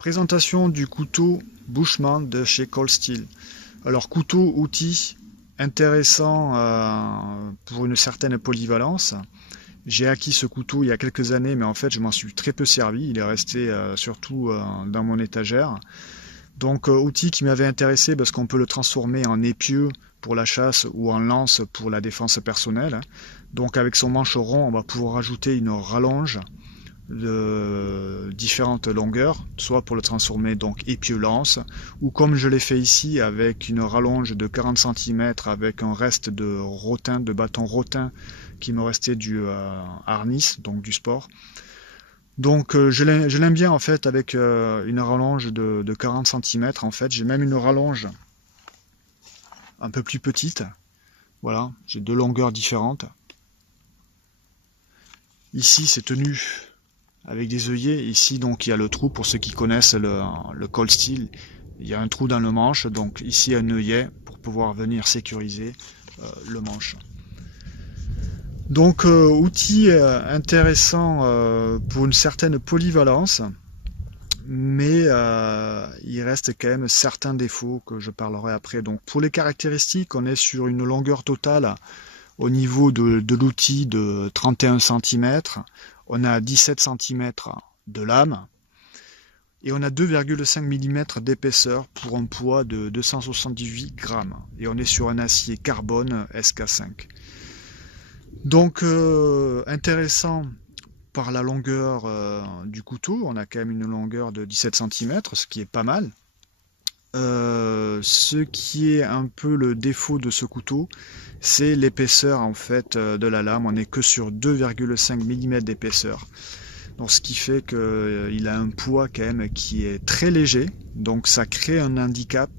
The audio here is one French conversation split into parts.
Présentation du couteau Bushman de chez Cold Steel. Alors couteau, outil intéressant pour une certaine polyvalence. J'ai acquis ce couteau il y a quelques années, mais en fait je m'en suis très peu servi. Il est resté surtout dans mon étagère. Donc outil qui m'avait intéressé parce qu'on peut le transformer en épieu pour la chasse ou en lance pour la défense personnelle. Donc avec son manche rond, on va pouvoir ajouter une rallonge de différentes longueurs, soit pour le transformer donc épieu-lance, ou comme je l'ai fait ici avec une rallonge de 40 cm avec un reste de rotin, de bâton rotin qui me restait du harnais, donc du sport. Donc je l'aime bien en fait avec une rallonge de 40 cm en fait. J'ai même une rallonge un peu plus petite. Voilà, j'ai deux longueurs différentes. Ici c'est tenu avec des œillets. Ici donc il y a le trou, pour ceux qui connaissent le Cold Steel, il y a un trou dans le manche, donc ici un œillet pour pouvoir venir sécuriser le manche. Donc outil intéressant pour une certaine polyvalence, mais il reste quand même certains défauts que je parlerai après. Donc pour les caractéristiques, on est sur une longueur totale au niveau de l'outil de 31 cm, on a 17 cm de lame et on a 2,5 mm d'épaisseur pour un poids de 278 grammes. Et on est sur un acier carbone SK5. Donc intéressant par la longueur du couteau, on a quand même une longueur de 17 cm, ce qui est pas mal. Ce qui est un peu le défaut de ce couteau, c'est l'épaisseur en fait de la lame. On n'est que sur 2,5 mm d'épaisseur. Donc ce qui fait qu'il a un poids quand même qui est très léger. Donc ça crée un handicap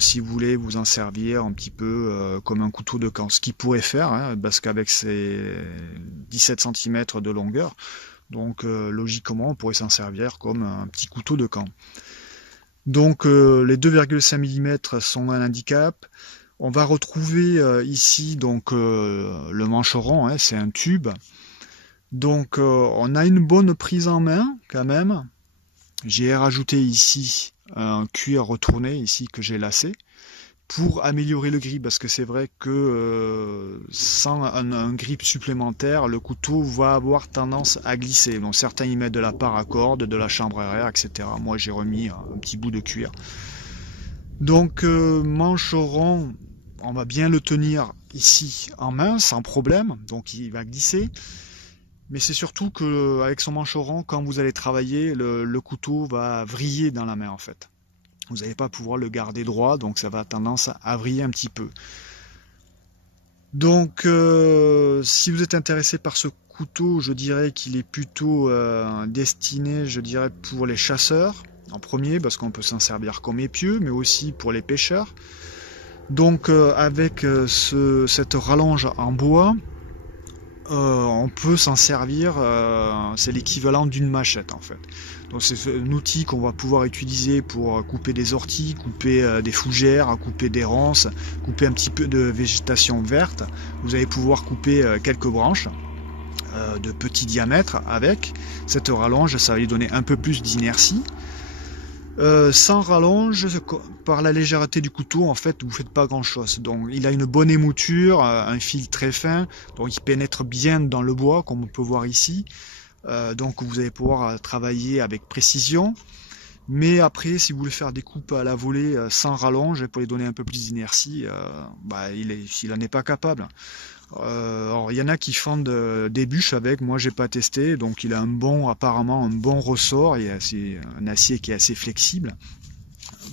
si vous voulez vous en servir un petit peu comme un couteau de camp. Ce qu'il pourrait faire, hein, parce qu'avec ses 17 cm de longueur, donc logiquement on pourrait s'en servir comme un petit couteau de camp. Donc les 2,5 mm sont un handicap. On va retrouver ici donc le mancheron, hein, c'est un tube. Donc on a une bonne prise en main quand même. J'ai rajouté ici un cuir retourné ici que j'ai lacé pour améliorer le grip, parce que c'est vrai que sans un grip supplémentaire, le couteau va avoir tendance à glisser. Donc certains y mettent de la paracorde, de la chambre à air, etc. Moi j'ai remis un petit bout de cuir. Donc mancheron, on va bien le tenir ici en main sans problème, donc il va glisser. Mais c'est surtout que avec son mancheron, quand vous allez travailler, le couteau va vriller dans la main en fait. Vous n'allez pas pouvoir le garder droit, donc ça va avoir tendance à vriller un petit peu. Donc si vous êtes intéressé par ce couteau, je dirais qu'il est plutôt destiné, je dirais, pour les chasseurs, en premier, parce qu'on peut s'en servir comme épieu, mais aussi pour les pêcheurs. Donc avec cette rallonge en bois, on peut s'en servir, c'est l'équivalent d'une machette en fait. Donc c'est un outil qu'on va pouvoir utiliser pour couper des orties, couper des fougères, couper des ronces, couper un petit peu de végétation verte. Vous allez pouvoir couper quelques branches de petit diamètre avec cette rallonge, ça va lui donner un peu plus d'inertie. Sans rallonge, par la légèreté du couteau, en fait, vous faites pas grand chose. Donc, il a une bonne émouture, un fil très fin, donc il pénètre bien dans le bois, comme on peut voir ici. Donc, vous allez pouvoir travailler avec précision. Mais après, si vous voulez faire des coupes à la volée sans rallonge, pour lui donner un peu plus d'inertie, il en est pas capable. Alors, il y en a qui font des bûches avec, moi j'ai pas testé, donc il a apparemment un bon ressort, et un acier qui est assez flexible.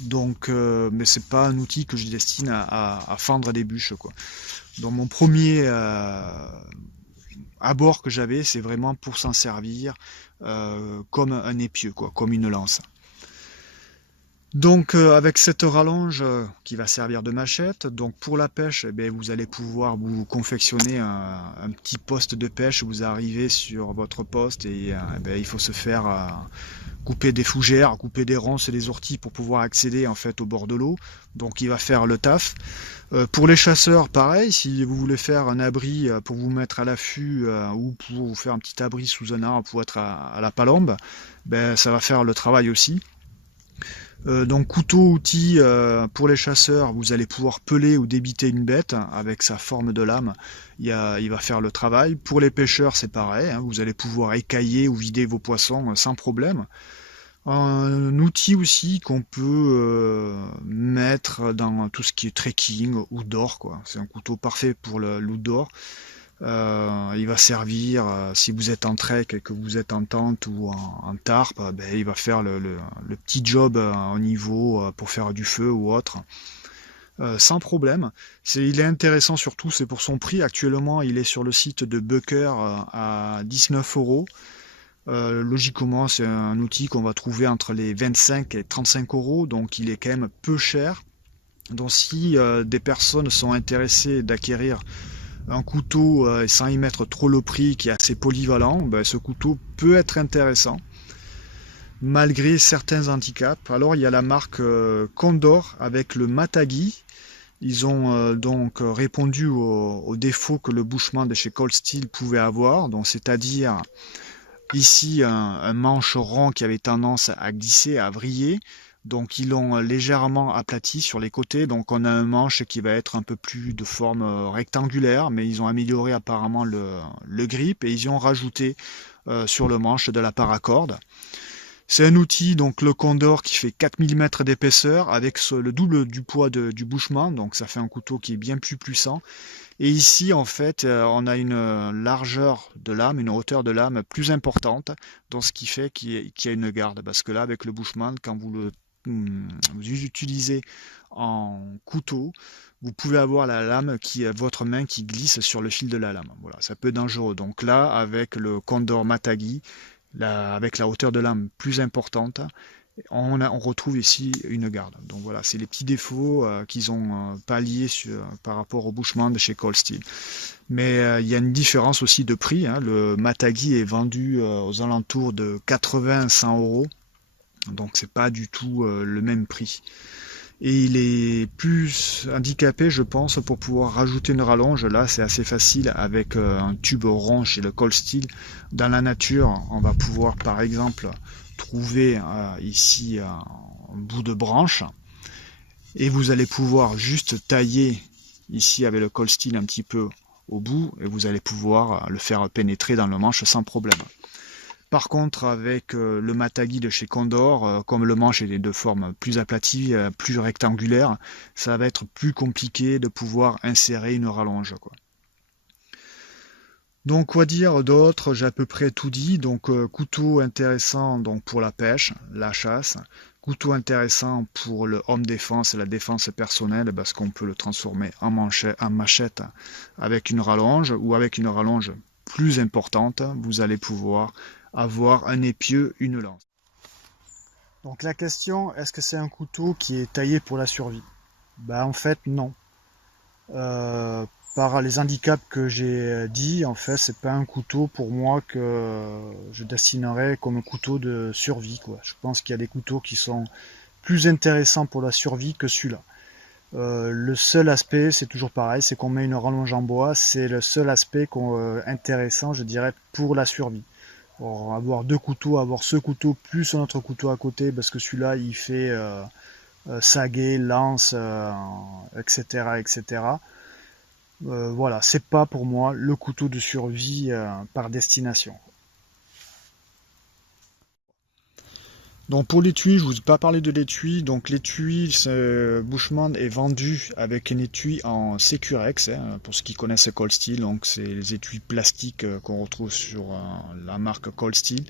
Donc, mais c'est pas un outil que je destine à fendre des bûches, quoi. Donc mon premier abord que j'avais, c'est vraiment pour s'en servir comme un épieu, quoi, comme une lance. Donc avec cette rallonge qui va servir de machette, donc pour la pêche, vous allez pouvoir vous confectionner un petit poste de pêche. Vous arrivez sur votre poste et il faut se faire couper des fougères, couper des ronces et des orties pour pouvoir accéder en fait au bord de l'eau. Donc il va faire le taf. Pour les chasseurs, pareil, si vous voulez faire un abri pour vous mettre à l'affût ou pour vous faire un petit abri sous un arbre pour être à la palombe, ben, ça va faire le travail aussi. Donc couteau, outil, pour les chasseurs, vous allez pouvoir peler ou débiter une bête avec sa forme de lame, il va faire le travail. Pour les pêcheurs, c'est pareil, hein, vous allez pouvoir écailler ou vider vos poissons sans problème. Un outil aussi qu'on peut mettre dans tout ce qui est trekking, outdoor, quoi. C'est un couteau parfait pour l'outdoor. Il va servir, si vous êtes en trek et que vous êtes en tente ou en tarp, ben, il va faire le petit job au niveau pour faire du feu ou autre. Sans problème. Il est intéressant surtout, c'est pour son prix. Actuellement, il est sur le site de Bucker à 19 euros. Logiquement, c'est un outil qu'on va trouver entre les 25 et 35 euros, donc il est quand même peu cher. Donc si des personnes sont intéressées d'acquérir un couteau sans y mettre trop le prix, qui est assez polyvalent, ben, ce couteau peut être intéressant malgré certains handicaps. Alors il y a la marque Condor avec le Matagi. Ils ont donc répondu aux défauts que le Bushman de chez Cold Steel pouvait avoir, donc c'est-à-dire ici un manche rond qui avait tendance à glisser, à vriller. Donc ils l'ont légèrement aplati sur les côtés, donc on a un manche qui va être un peu plus de forme rectangulaire, mais ils ont amélioré apparemment le grip et ils y ont rajouté sur le manche de la paracorde. C'est un outil, donc le Condor, qui fait 4 mm d'épaisseur avec le double du poids du Bushman, donc ça fait un couteau qui est bien plus puissant. Et ici, en fait, on a une largeur de lame, une hauteur de lame plus importante, donc ce qui fait qu'il y a une garde. Parce que là, avec le Bushman, quand vous utilisez en couteau, vous pouvez avoir la lame votre main qui glisse sur le fil de la lame. Voilà, ça peut être dangereux. Donc là, avec le Condor Matagi, avec la hauteur de lame plus importante, on retrouve ici une garde. Donc voilà, c'est les petits défauts qu'ils ont palliés par rapport au Bushman de chez Cold Steel. Mais il y a une différence aussi de prix, hein. Le Matagi est vendu aux alentours de 80-100 euros. Donc c'est pas du tout le même prix. Et il est plus handicapé, je pense, pour pouvoir rajouter une rallonge. Là, c'est assez facile avec un tube rond chez le Cold Steel. Dans la nature, on va pouvoir, par exemple, trouver ici un bout de branche. Et vous allez pouvoir juste tailler ici avec le Cold Steel un petit peu au bout. Et vous allez pouvoir le faire pénétrer dans le manche sans problème. Par contre, avec le Matagi de chez Condor, comme le manche est de forme plus aplatie, plus rectangulaire, ça va être plus compliqué de pouvoir insérer une rallonge, quoi. Donc, quoi dire d'autre? J'ai à peu près tout dit. Donc, couteau intéressant donc pour la pêche, la chasse. Couteau intéressant pour le home défense et la défense personnelle, parce qu'on peut le transformer en machette avec une rallonge ou avec une rallonge plus importante. Vous allez pouvoir avoir un épieu, une lance. Donc la question, est-ce que c'est un couteau qui est taillé pour la survie? Bah en fait non. Par les handicaps que j'ai dit, en fait c'est pas un couteau pour moi que je destinerais comme un couteau de survie, quoi. Je pense qu'il y a des couteaux qui sont plus intéressants pour la survie que celui-là. Le seul aspect, c'est toujours pareil, c'est qu'on met une rallonge en bois, c'est le seul aspect intéressant, je dirais, pour la survie. Pour avoir deux couteaux, avoir ce couteau plus un autre couteau à côté, parce que celui-là il fait saguet, lance, etc. etc. Voilà, c'est pas pour moi le couteau de survie par destination. Donc pour l'étui, je vous ai pas parlé de l'étui. Donc l'étui, Bushman est vendu avec un étui en Securex, hein, pour ceux qui connaissent Cold Steel. Donc c'est les étuis plastiques qu'on retrouve sur la marque Cold Steel.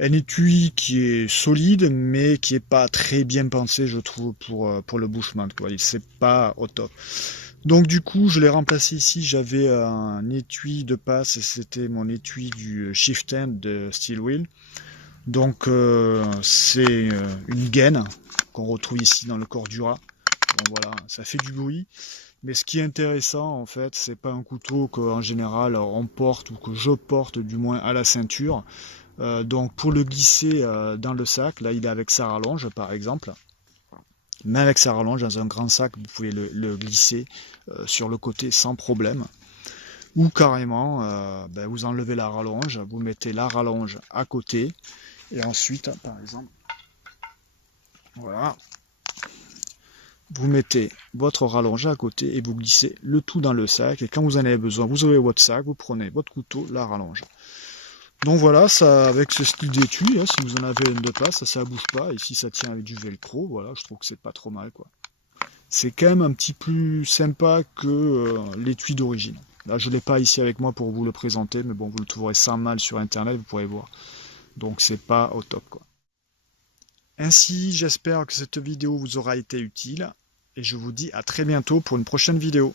Un étui qui est solide, mais qui est pas très bien pensé, je trouve, pour le Bushman, quoi. C'est pas au top. Donc du coup, je l'ai remplacé ici. J'avais un étui de passe, c'était mon étui du Shift End de Steel Wheel. Donc c'est une gaine qu'on retrouve ici dans le corps du rat. Bon, voilà, ça fait du bruit. Mais ce qui est intéressant, en fait, c'est pas un couteau qu'en général on porte ou que je porte du moins à la ceinture. Donc pour le glisser dans le sac, là il est avec sa rallonge par exemple. Même avec sa rallonge dans un grand sac, vous pouvez le glisser sur le côté sans problème. Ou carrément, vous enlevez la rallonge, vous mettez la rallonge à côté. Et ensuite, par exemple, voilà, vous mettez votre rallonge à côté et vous glissez le tout dans le sac. Et quand vous en avez besoin, vous avez votre sac, vous prenez votre couteau, la rallonge. Donc voilà, ça avec ce style d'étui, si vous en avez une de place, ça bouge pas. Ici, ça tient avec du velcro. Voilà, je trouve que c'est pas trop mal, quoi. C'est quand même un petit plus sympa que l'étui d'origine. Là, je l'ai pas ici avec moi pour vous le présenter, mais bon, vous le trouverez sans mal sur internet, vous pourrez voir. Donc c'est pas au top, quoi. Ainsi, j'espère que cette vidéo vous aura été utile et je vous dis à très bientôt pour une prochaine vidéo.